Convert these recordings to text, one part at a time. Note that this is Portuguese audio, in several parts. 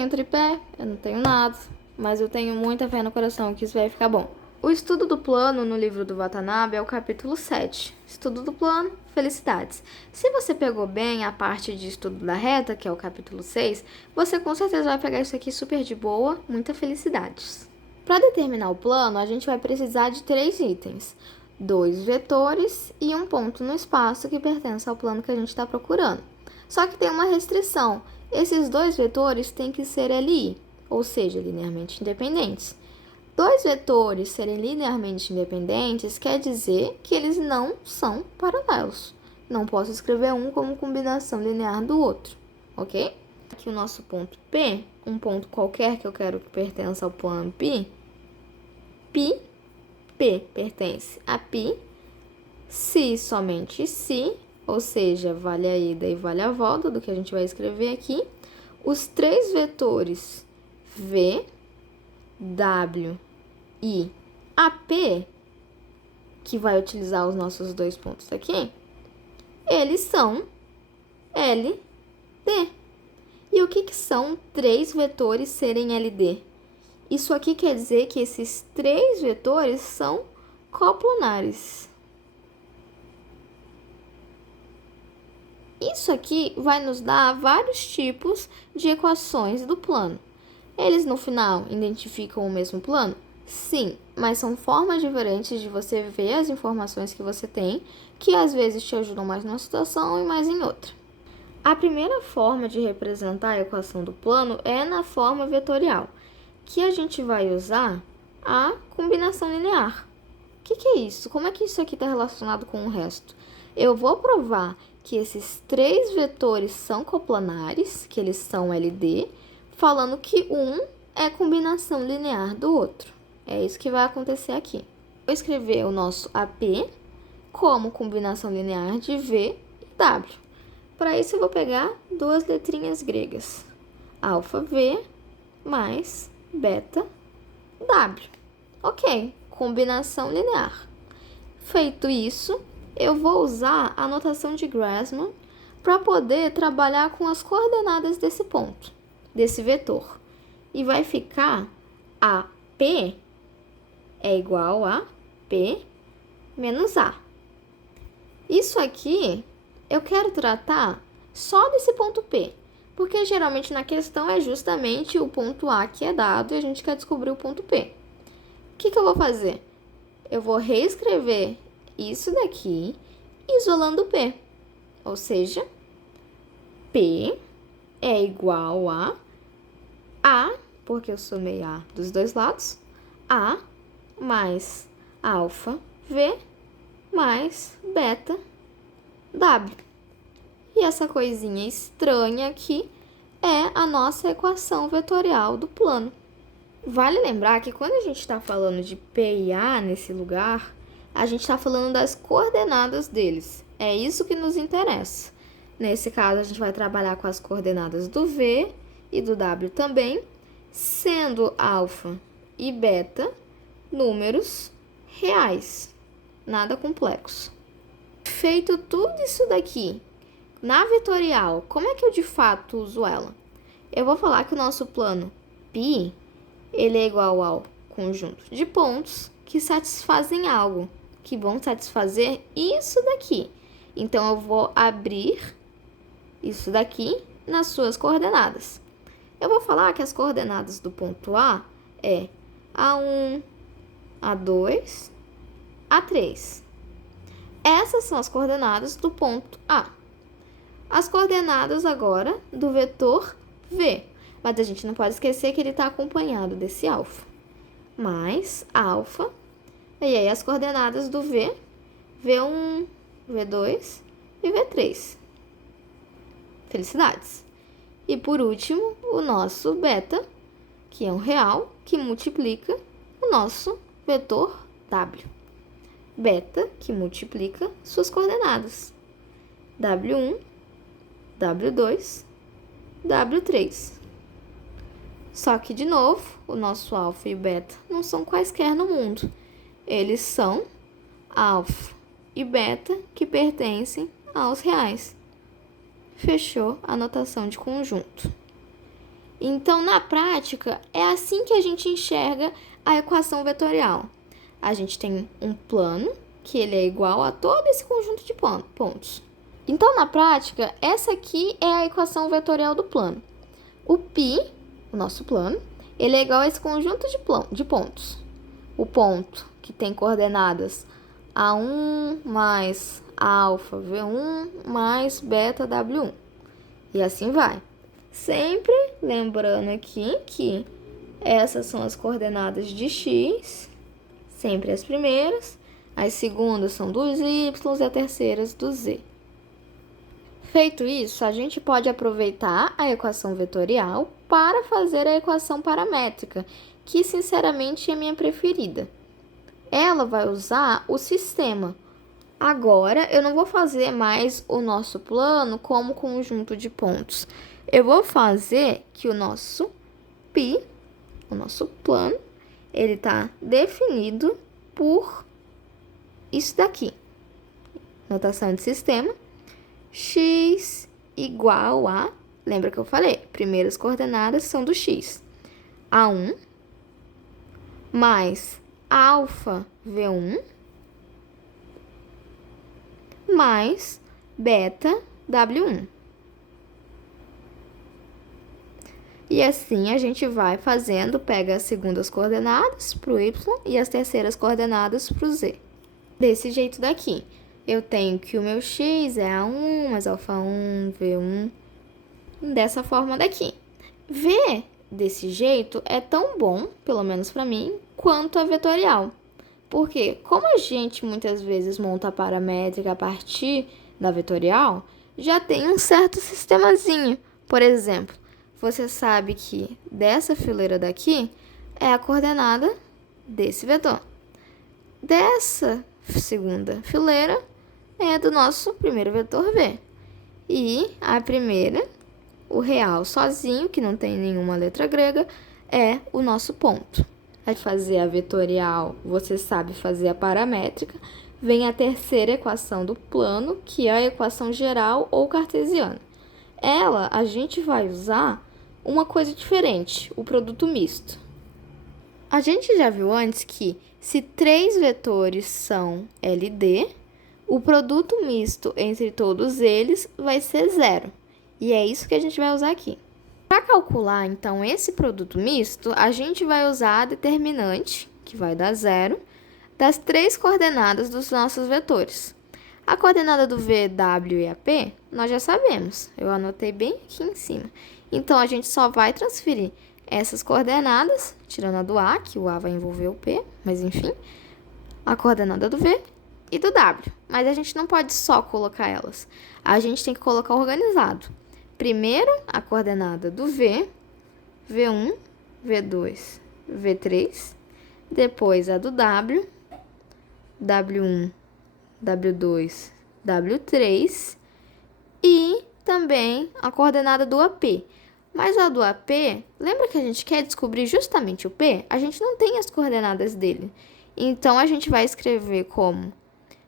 tenho tripé, eu não tenho nada, mas eu tenho muita fé no coração que isso vai ficar bom. O estudo do plano no livro do Watanabe é o capítulo 7. Estudo do plano, felicidades. Se você pegou bem a parte de estudo da reta, que é o capítulo 6, você com certeza vai pegar isso aqui super de boa, muita felicidades. Para determinar o plano, a gente vai precisar de 3 itens. 2 vetores e um ponto no espaço que pertence ao plano que a gente está procurando. Só que tem uma restrição. Esses 2 vetores têm que ser LI, ou seja, linearmente independentes. 2 vetores serem linearmente independentes quer dizer que eles não são paralelos. Não posso escrever um como combinação linear do outro, ok? Aqui o nosso ponto P, um ponto qualquer que eu quero que pertença ao plano P pertence a π, se somente se, ou seja, vale a ida e vale a volta do que a gente vai escrever aqui. Os 3 vetores V, W e AP, que vai utilizar os nossos 2 pontos aqui, eles são LD. E o que são 3 vetores serem LD? Isso aqui quer dizer que esses 3 vetores são coplanares. Isso aqui vai nos dar vários tipos de equações do plano. Eles, no final, identificam o mesmo plano? Sim, mas são formas diferentes de você ver as informações que você tem, que às vezes te ajudam mais numa situação e mais em outra. A primeira forma de representar a equação do plano é na forma vetorial, que a gente vai usar a combinação linear. O que é isso? Como é que isso aqui está relacionado com o resto? Eu vou provar que esses 3 vetores são coplanares, que eles são LD, falando que um é combinação linear do outro. É isso que vai acontecer aqui. Vou escrever o nosso AP como combinação linear de V e W. Para isso, eu vou pegar 2 letrinhas gregas. Alfa V mais beta W. Ok, combinação linear. Feito isso, eu vou usar a notação de Grassmann para poder trabalhar com as coordenadas desse ponto, desse vetor. E vai ficar AP é igual a P menos A. Isso aqui eu quero tratar só desse ponto P, porque geralmente na questão é justamente o ponto A que é dado e a gente quer descobrir o ponto P. O que eu vou fazer? Eu vou reescrever isso daqui isolando P, ou seja, P é igual a, porque eu somei A dos 2 lados, A mais alfa V mais beta W. E essa coisinha estranha aqui é a nossa equação vetorial do plano. Vale lembrar que quando a gente está falando de P e A nesse lugar, a gente está falando das coordenadas deles. É isso que nos interessa. Nesse caso, a gente vai trabalhar com as coordenadas do V e do W também, sendo alfa e beta números reais, nada complexo. Feito tudo isso daqui, na vetorial, como é que eu de fato uso ela? Eu vou falar que o nosso plano π, ele é igual ao conjunto de pontos que satisfazem algo, que vão satisfazer isso daqui. Então, eu vou abrir isso daqui nas suas coordenadas. Eu vou falar que as coordenadas do ponto A é A1, A2, A3. Essas são as coordenadas do ponto A. As coordenadas agora do vetor V. Mas a gente não pode esquecer que ele está acompanhado desse alfa. Mais alfa. E aí as coordenadas do V. V1, V2 e V3. Felicidades. E por último, o nosso beta, que é um real, que multiplica o nosso vetor W. Beta, que multiplica suas coordenadas. W1, W2, W3. Só que, de novo, o nosso alfa e beta não são quaisquer no mundo. Eles são alfa e beta que pertencem aos reais. Fechou a notação de conjunto. Então, na prática, é assim que a gente enxerga a equação vetorial. A gente tem um plano, que ele é igual a todo esse conjunto de pontos. Então, na prática, essa aqui é a equação vetorial do plano. O π, o nosso plano, ele é igual a esse conjunto de pontos. O ponto que tem coordenadas A1 mais alfa V1 mais beta W1. E assim vai. Sempre lembrando aqui que essas são as coordenadas de x, sempre as primeiras, as segundas são dos y e as terceiras do z. Feito isso, a gente pode aproveitar a equação vetorial para fazer a equação paramétrica, que sinceramente é minha preferida. Ela vai usar o sistema. Agora, eu não vou fazer mais o nosso plano como conjunto de pontos. Eu vou fazer que o nosso π, o nosso plano, ele está definido por isso daqui. Notação de sistema. X igual a, lembra que eu falei, primeiras coordenadas são do x. A1 mais alfa V1 mais beta W1. E assim a gente vai fazendo, pega as segundas coordenadas para o y e as terceiras coordenadas para o z. Desse jeito daqui. Eu tenho que o meu x é A1 mais alfa 1, V1, dessa forma daqui. V desse jeito é tão bom, pelo menos para mim, quanto a vetorial. Porque, como a gente muitas vezes monta a paramétrica a partir da vetorial, já tem um certo sistemazinho. Por exemplo, você sabe que dessa fileira daqui é a coordenada desse vetor. Dessa segunda fileira é do nosso primeiro vetor V. E a primeira, o real sozinho, que não tem nenhuma letra grega, é o nosso ponto. Vai fazer a vetorial, você sabe fazer a paramétrica, vem a terceira equação do plano, que é a equação geral ou cartesiana. Ela, a gente vai usar uma coisa diferente, o produto misto. A gente já viu antes que, se 3 vetores são LD, o produto misto entre todos eles vai ser 0. E é isso que a gente vai usar aqui. Para calcular, então, esse produto misto, a gente vai usar a determinante, que vai dar 0, das 3 coordenadas dos nossos vetores. A coordenada do V, W e a P, nós já sabemos. Eu anotei bem aqui em cima. Então, a gente só vai transferir essas coordenadas, tirando a do A, que o A vai envolver o P, mas enfim, a coordenada do V e do W. Mas a gente não pode só colocar elas. A gente tem que colocar organizado. Primeiro, a coordenada do V, V1, V2, V3. Depois, a do W, W1, W2, W3. E também a coordenada do AP. Mas a do AP, lembra que a gente quer descobrir justamente o P? A gente não tem as coordenadas dele. Então, a gente vai escrever como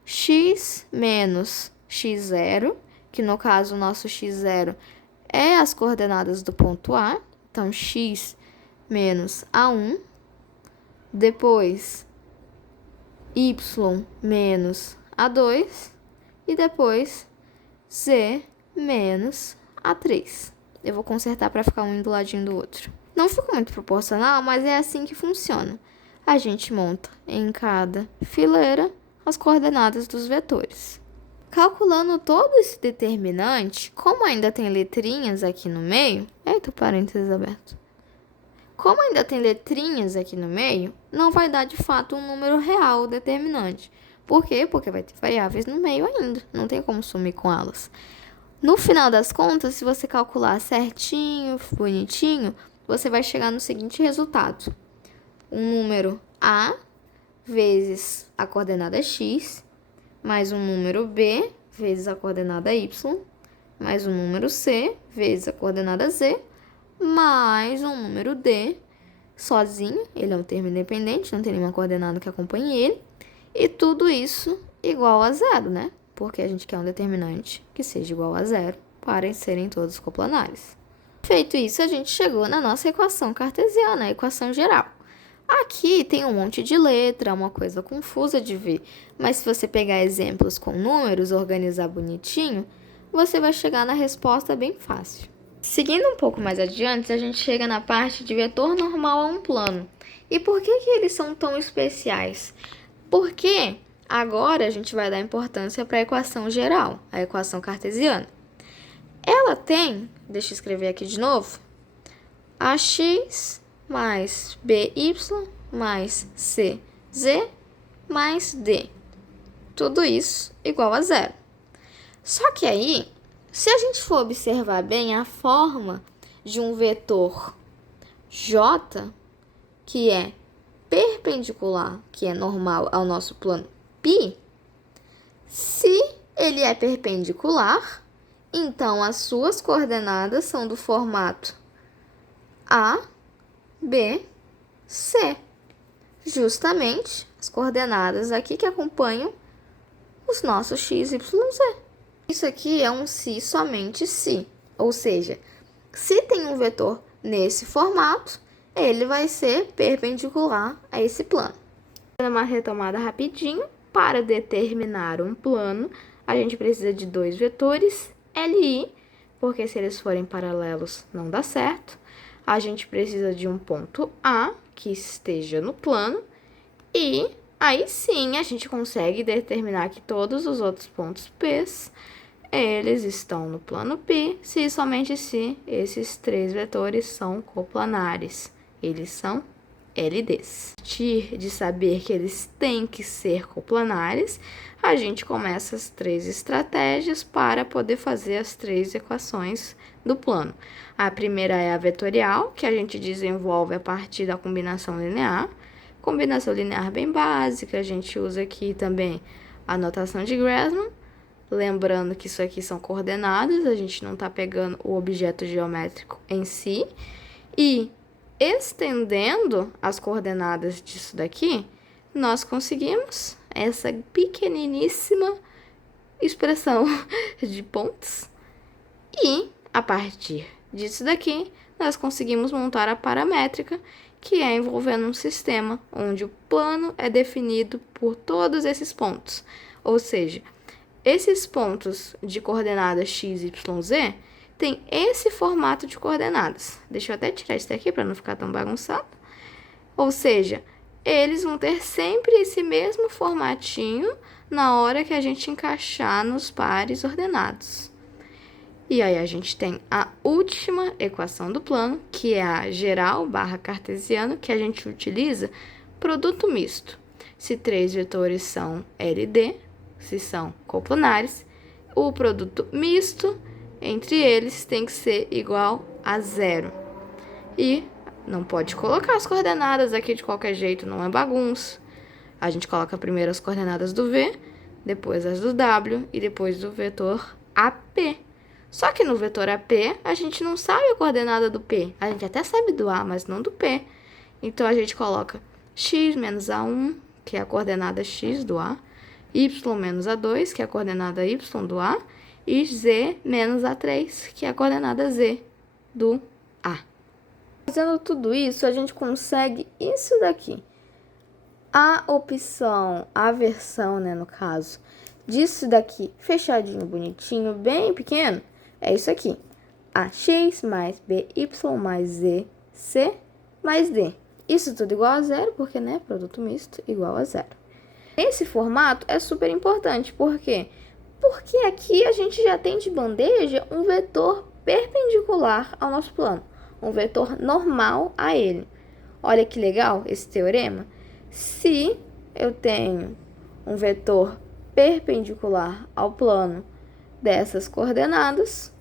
x menos x0, que no caso o nosso x0 é as coordenadas do ponto A. Então, x menos A1. Depois, y menos A2. E depois, z menos A3. Eu vou consertar para ficar um do ladinho do outro. Não ficou muito proporcional, mas é assim que funciona. A gente monta em cada fileira as coordenadas dos vetores. Calculando todo esse determinante, como ainda tem letrinhas aqui no meio... Eita, parênteses aberto. Como ainda tem letrinhas aqui no meio, não vai dar de fato um número real determinante. Por quê? Porque vai ter variáveis no meio ainda. Não tem como sumir com elas. No final das contas, se você calcular certinho, bonitinho, você vai chegar no seguinte resultado. Um número A vezes a coordenada x, mais um número B vezes a coordenada y, mais um número C vezes a coordenada z, mais um número D sozinho, ele é um termo independente, não tem nenhuma coordenada que acompanhe ele, e tudo isso igual a 0, né? Porque a gente quer um determinante que seja igual a 0 para serem todos coplanares. Feito isso, a gente chegou na nossa equação cartesiana, a equação geral. Aqui tem um monte de letra, uma coisa confusa de ver, mas se você pegar exemplos com números, organizar bonitinho, você vai chegar na resposta bem fácil. Seguindo um pouco mais adiante, a gente chega na parte de vetor normal a um plano. E por que eles são tão especiais? Porque agora a gente vai dar importância para a equação geral, a equação cartesiana. Ela tem, deixa eu escrever aqui de novo, ax mais by mais cz mais d. Tudo isso igual a zero. Só que aí, se a gente for observar bem a forma de um vetor j, que é perpendicular, que é normal ao nosso plano π, se ele é perpendicular, então as suas coordenadas são do formato A, B, C. Justamente as coordenadas aqui que acompanham os nossos x, y, z. Isso aqui é um se somente se, ou seja, se tem um vetor nesse formato, ele vai ser perpendicular a esse plano. Uma retomada rapidinho. Para determinar um plano, a gente precisa de dois vetores, LI, porque se eles forem paralelos não dá certo. A gente precisa de um ponto A, que esteja no plano, e aí sim a gente consegue determinar que todos os outros pontos P, eles estão no plano P, se e somente se esses três vetores são coplanares. Eles são LDs. A partir de saber que eles têm que ser coplanares, a gente começa as três estratégias para poder fazer as três equações do plano. A primeira é a vetorial, que a gente desenvolve a partir da combinação linear. Combinação linear bem básica, a gente usa aqui também a notação de Grassmann. Lembrando que isso aqui são coordenadas, a gente não está pegando o objeto geométrico em si. E estendendo as coordenadas disso daqui, nós conseguimos essa pequeniníssima expressão de pontos. E, a partir disso daqui, nós conseguimos montar a paramétrica, que é envolvendo um sistema onde o plano é definido por todos esses pontos. Ou seja, esses pontos de coordenadas x, y, z tem esse formato de coordenadas. Deixa eu até tirar isso aqui para não ficar tão bagunçado. Ou seja, eles vão ter sempre esse mesmo formatinho na hora que a gente encaixar nos pares ordenados. E aí a gente tem a última equação do plano, que é a geral / cartesiano, que a gente utiliza produto misto. Se três vetores são LD, se são coplanares, o produto misto entre eles tem que ser igual a zero. E não pode colocar as coordenadas aqui de qualquer jeito, não é bagunça. A gente coloca primeiro as coordenadas do V, depois as do W e depois do vetor AP. Só que no vetor AP, a gente não sabe a coordenada do P. A gente até sabe do A, mas não do P. Então, a gente coloca x menos A1, que é a coordenada x do A, y menos A2, que é a coordenada y do A, e z menos A3, que é a coordenada z do A. Fazendo tudo isso, a gente consegue isso daqui. A opção, a versão, né, no caso, disso daqui, fechadinho, bonitinho, bem pequeno, é isso aqui. AX mais BY mais Z, C mais D. Isso tudo igual a zero, porque, né, produto misto igual a zero. Esse formato é super importante, por quê? Porque aqui a gente já tem de bandeja um vetor perpendicular ao nosso plano, um vetor normal a ele. Olha que legal esse teorema. Se eu tenho um vetor perpendicular ao plano dessas coordenadas,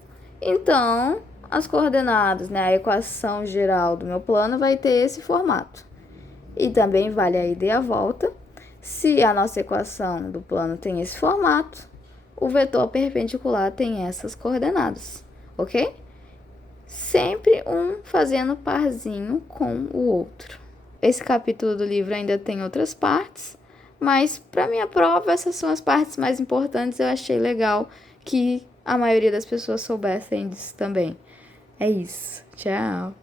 então as coordenadas, né, a equação geral do meu plano vai ter esse formato. E também vale a ida e a volta. Se a nossa equação do plano tem esse formato, o vetor perpendicular tem essas coordenadas, ok? Sempre um fazendo parzinho com o outro. Esse capítulo do livro ainda tem outras partes, mas para minha prova essas são as partes mais importantes. Eu achei legal que a maioria das pessoas soubessem disso também. É isso. Tchau.